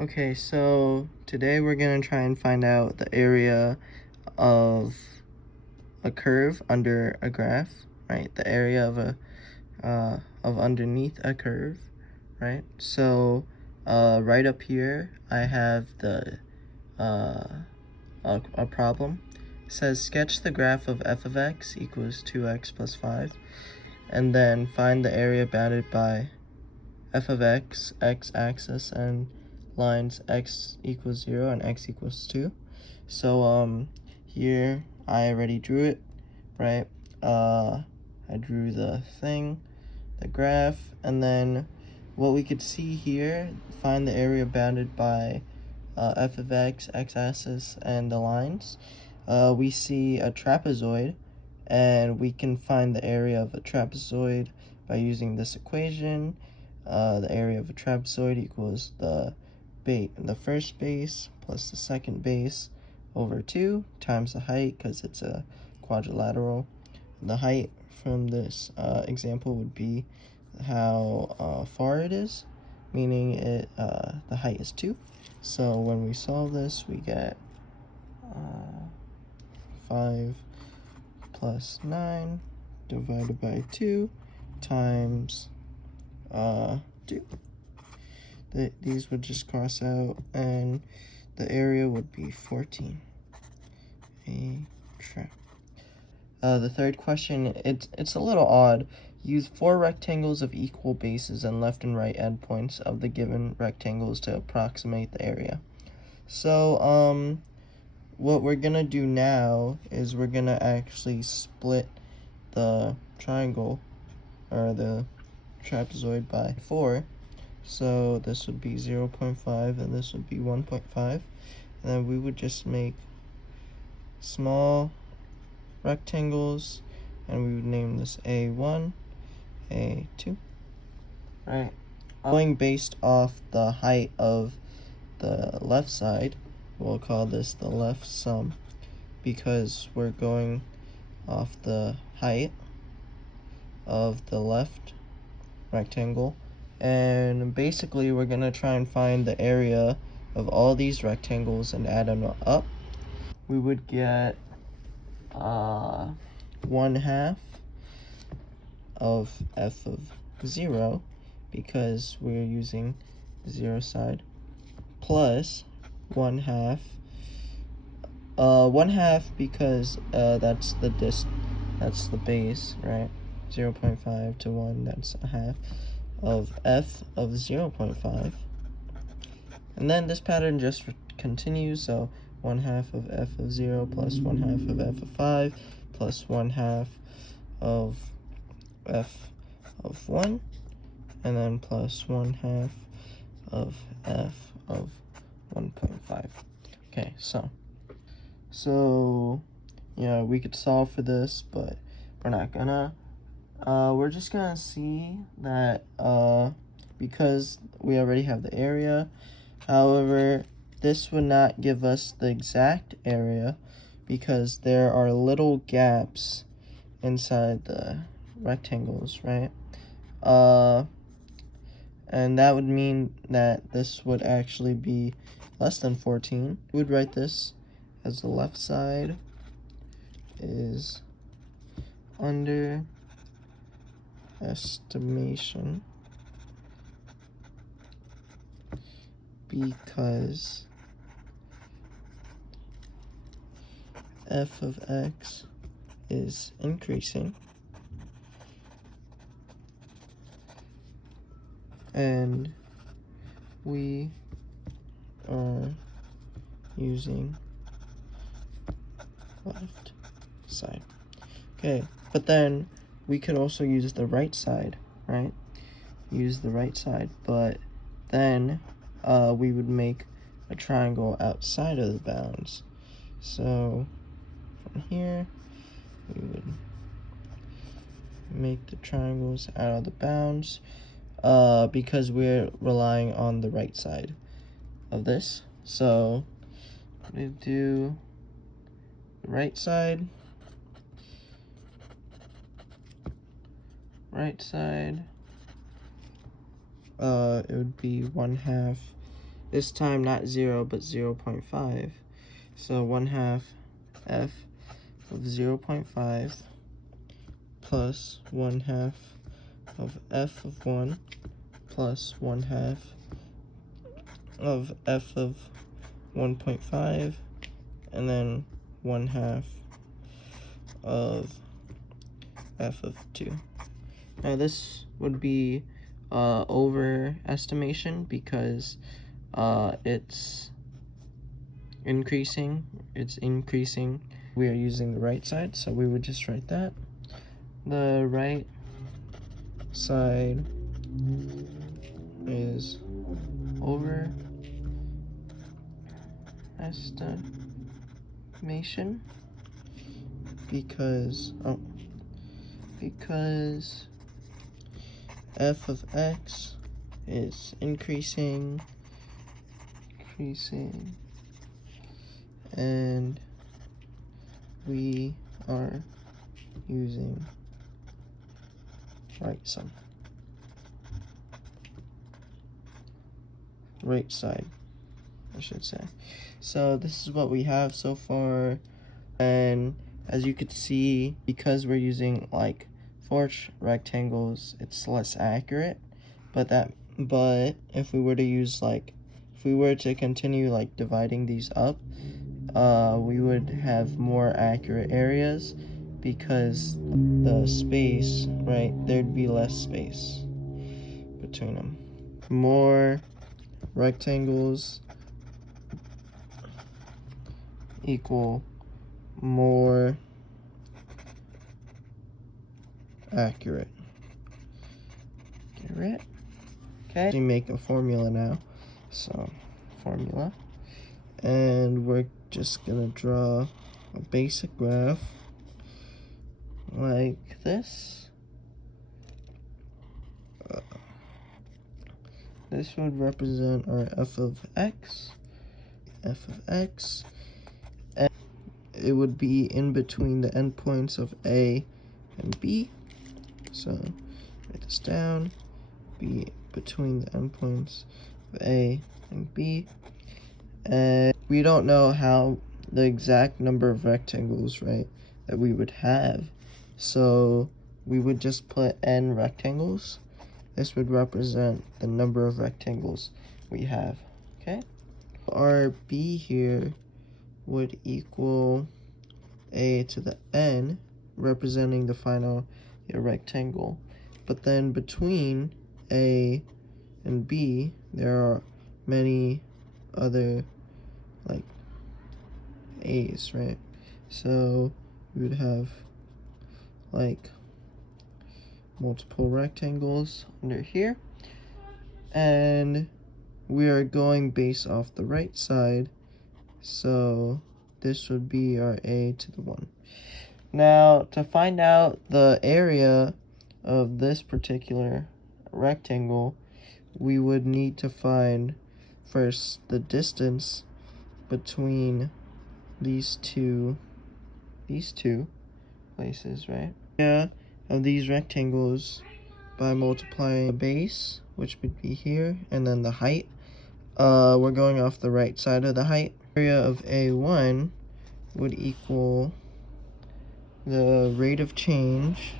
Okay, so today we're gonna try and find out the area of a curve under a graph, right? The area of of underneath a curve, right? So right up here I have the a problem. It says sketch the graph of f of x equals 2x plus 5, and then find the area bounded by f of x, x-axis, and lines x equals 0 and x equals 2. So here I already drew it, right? I drew the thing, the graph, and then what we could see here, find the area bounded by f of x, x-axis, and the lines. We see a trapezoid, and we can find the area of a trapezoid by using this equation. The area of a trapezoid equals the first base plus the second base over 2 times the height, because it's a quadrilateral. The height from this example would be how far it is, meaning the height is 2. So when we solve this, we get 5 plus 9 divided by 2 times 2. These would just cross out, and the area would be 14. The third question, it's a little odd. Use 4 rectangles of equal bases and left and right endpoints of the given rectangles to approximate the area. So what we're gonna do now is we're gonna actually split the triangle, or the trapezoid, by 4. So this would be 0.5 and this would be 1.5, and then we would just make small rectangles, and we would name this A1, A2. Right. Going based off the height of the left side, we'll call this the left sum, because we're going off the height of the left rectangle. And basically we're gonna try and find the area of all these rectangles and add them up. We would get 1/2 of f of 0, because we're using the 0 side, plus 1/2 because that's the base, right? 0.5 to 1, that's a half of f of 0.5. And then this pattern just continues, so 1/2 of f of 0 plus 1/2 of f of 5 plus 1/2 of f of 1, and then plus 1/2 of f of 1.5. Okay, so yeah, we could solve for this, but we're not gonna. We're just gonna see that because we already have the area. However, this would not give us the exact area, because there are little gaps inside the rectangles, right? And that would mean that this would actually be less than 14. We would write this as the left side is under estimation, because f of x is increasing, and we are using left side. Okay, but then we could also use the right side, right? Use the right side, but then we would make a triangle outside of the bounds. So from here, we would make the triangles out of the bounds, because we're relying on the right side of this. So we do the right side, it would be 1/2 This time not 0, but 0.5. So 1/2 f of 0.5 plus 1/2 of f of 1 plus 1/2 of f of 1.5, and then 1/2 of f of 2. Now this would be overestimation because it's increasing. We are using the right side, so we would just write that. The right side is overestimation because f of x is increasing, and we are using right side, I should say. So this is what we have so far, and as you could see, because we're using like 4 rectangles, it's less accurate. But if we were to continue like dividing these up, we would have more accurate areas because the space, right, there'd be less space between them. More rectangles equal more accurate. Okay, we make a formula now. So formula, and we're just gonna draw a basic graph like this. This would represent our f of x, and it would be in between the endpoints of A and B. So write this down, be between the endpoints of A and B. And we don't know how the exact number of rectangles, right, that we would have. So we would just put n rectangles. This would represent the number of rectangles we have, okay? Our b here would equal a to the n, representing the final rectangle. But then between a and b, there are many other like a's, right? So we would have like multiple rectangles under here, and we are going based off the right side, so this would be our a to the 1. Now to find out the area of this particular rectangle, we would need to find first the distance between these two places, right? Yeah, of these rectangles by multiplying the base, which would be here, and then the height. We're going off the right side of the height. Area of A1 would equal the rate of change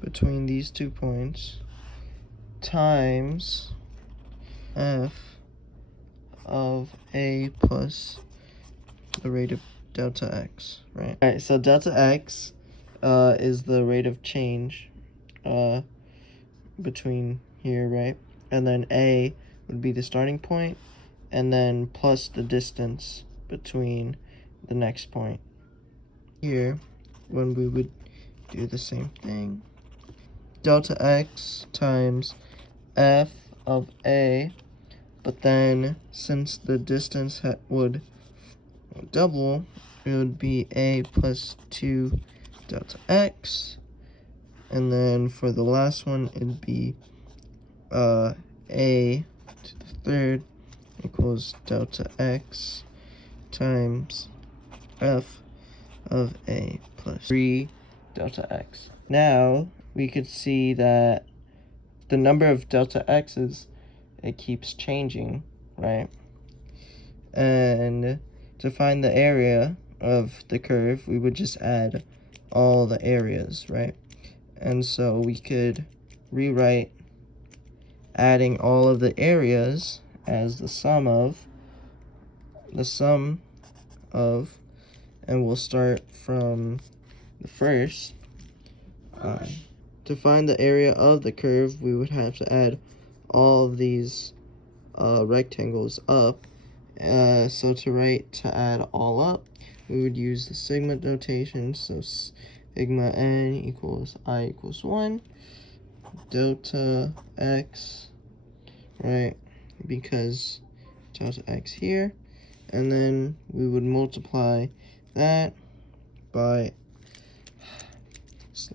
between these 2 points times f of A plus the rate of delta x, right? Alright, so delta x is the rate of change between here, right? And then A would be the starting point, and then plus the distance between the next point. Here, when we would do the same thing, delta x times f of A, but then since the distance would double, it would be A plus 2 delta x, and then for the last one, it'd be A to the third equals delta x times f of A plus 3 delta x. Now we could see that the number of delta x's, it keeps changing, right? And to find the area of the curve, we would just add all the areas, right? And so we could rewrite adding all of the areas as the sum of, and we'll start from the first. To find the area of the curve, we would have to add all of these rectangles up. So to add all up, we would use the sigma notation. So sigma n equals I equals 1, delta x, right? Because delta x here. And then we would multiply that by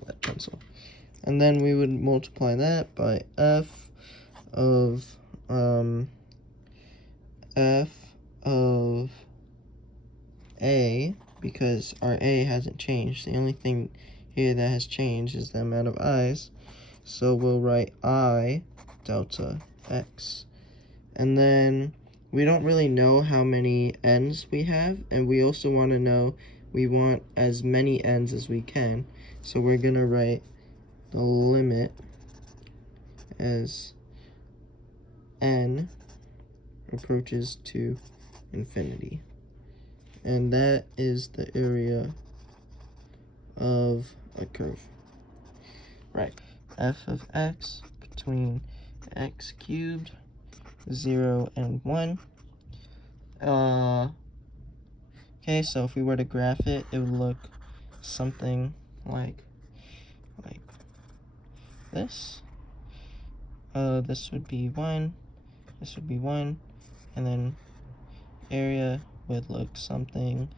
lead pencil. And then we would multiply that by f of a, because our a hasn't changed. The only thing here that has changed is the amount of i's. So we'll write I delta x. And then we don't really know how many n's we have, and we also want to know we want as many n's as we can. So we're going to write the limit as n approaches to infinity. And that is the area of a curve. Right. F of x between x cubed, 0 and 1. Okay, so if we were to graph it, it would look something like this. This would be 1, this would be 1, and then area would look something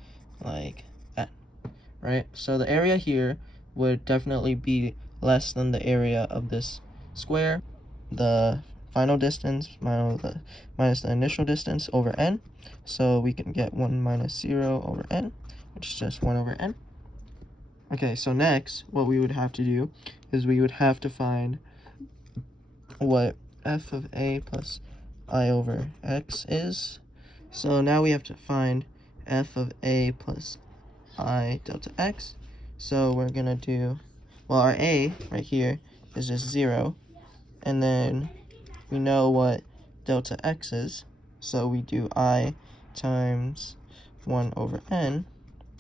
like that, right? So the area here would definitely be less than the area of this square. The final distance minus the initial distance over n. So we can get 1 minus 0 over n, which is just 1 over n. Okay, so next, what we would have to do is we would have to find what f of a plus I over x is. So now we have to find f of a plus I delta x. So we're going to do, well, our a right here is just 0. And then we know what delta x is. So we do I times 1 over n.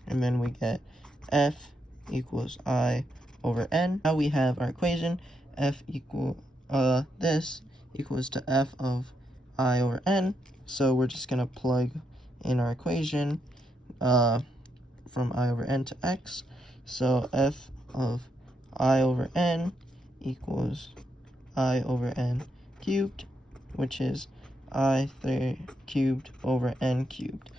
And then we get f equals I over n. Now we have our equation, f equal, this equals to f of I over n. So we're just going to plug in our equation from I over n to x. So f of I over n equals I over n cubed, which is I cubed over n cubed.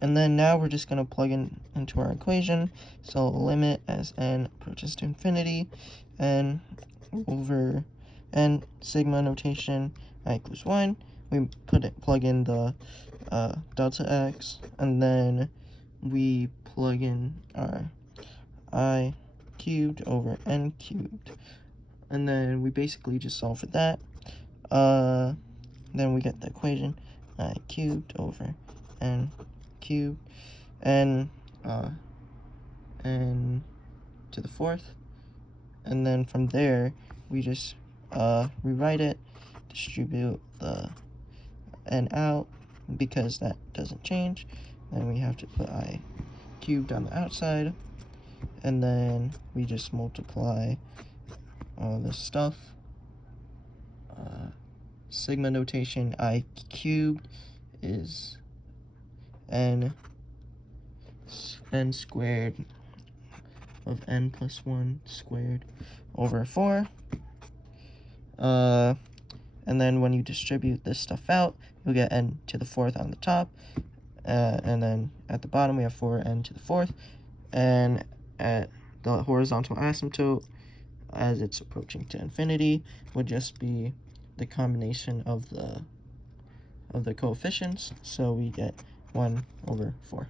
And then now we're just going to plug into our equation. So limit as n approaches to infinity, n over n, sigma notation, I equals 1. We plug in the delta x, and then we plug in our I cubed over n cubed. And then we basically just solve for that. Then we get the equation, I cubed over n cubed, and n to the 4th. And then from there, we just rewrite it, distribute the n out, because that doesn't change. Then we have to put I cubed on the outside, and then we just multiply all this stuff. Sigma notation, I cubed is n squared of n plus 1 squared over 4. And then when you distribute this stuff out, you'll get n to the 4th on the top. And then at the bottom, we have 4n to the 4th. And at the horizontal asymptote, as it's approaching to infinity, would just be the combination of the coefficients. So we get 1 over 4.